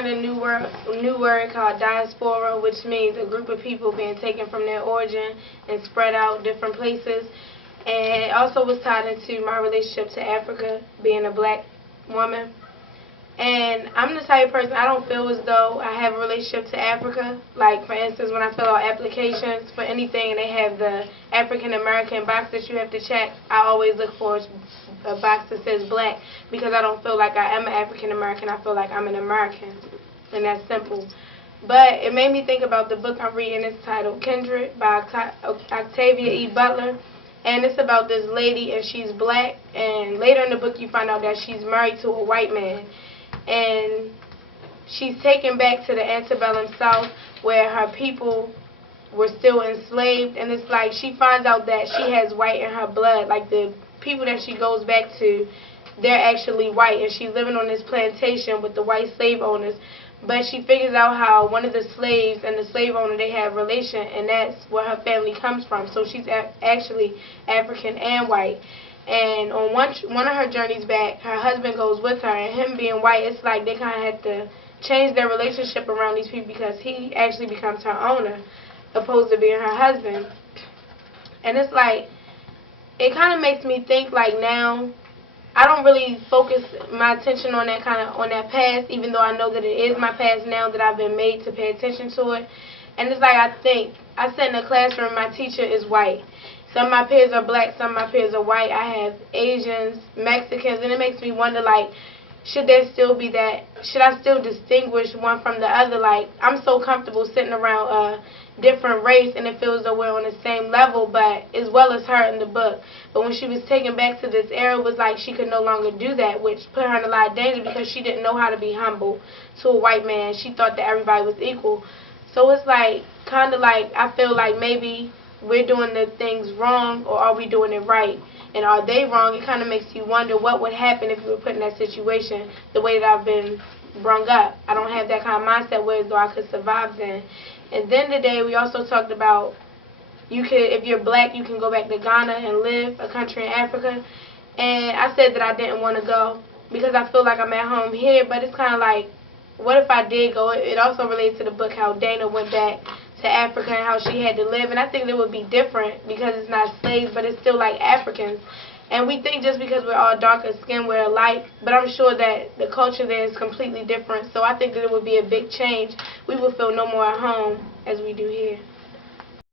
learned a new word called Diaspora, which means a group of people being taken from their origin and spread out different places. And it also was tied into my relationship to Africa, being a black woman. And I'm the type of person, I don't feel as though I have a relationship to Africa. Like, for instance, when I fill out applications for anything and they have the African American box that you have to check, I always look for a box that says black, because I don't feel like I am an African American. I feel like I'm an American. And that's simple. But it made me think about the book I'm reading. It's titled Kindred by Octavia E. Butler. And it's about this lady, and she's black. And later in the book, you find out that she's married to a white man. And she's taken back to the antebellum South, where her people were still enslaved. And it's like she finds out that she has white in her blood. Like, the people that she goes back to, they're actually white. And she's living on this plantation with the white slave owners. But she figures out how one of the slaves and the slave owner, they have a relation, and that's where her family comes from. So she's actually African and white. And on one of her journeys back, her husband goes with her, and him being white, it's like they kind of had to change their relationship around these people, because he actually becomes her owner opposed to being her husband. And it's like, it kind of makes me think, like, now I don't really focus my attention on that past, even though I know that it is my past now that I've been made to pay attention to it. And it's like, I sit in a classroom, my teacher is white. Some of my peers are black, some of my peers are white. I have Asians, Mexicans, and it makes me wonder, like, should I still distinguish one from the other? Like, I'm so comfortable sitting around a different race, and it feels that we're on the same level, but as well as her in the book. But when she was taken back to this era, it was like she could no longer do that, which put her in a lot of danger, because she didn't know how to be humble to a white man. She thought that everybody was equal. So it's like, kind of like, I feel like maybe we're doing the things wrong, or are we doing it right? And are they wrong? It kind of makes you wonder what would happen if you were put in that situation the way that I've been brung up. I don't have that kind of mindset where as though I could survive then. And then today we also talked about if you're black, you can go back to Ghana and live, a country in Africa. And I said that I didn't want to go because I feel like I'm at home here, but it's kind of like, what if I did go? It also relates to the book how Dana went back to Africa and how she had to live. And I think it would be different because it's not slaves, but it's still like Africans. And we think just because we're all darker skinned, we're alike, but I'm sure that the culture there is completely different. So I think that it would be a big change. We would feel no more at home as we do here.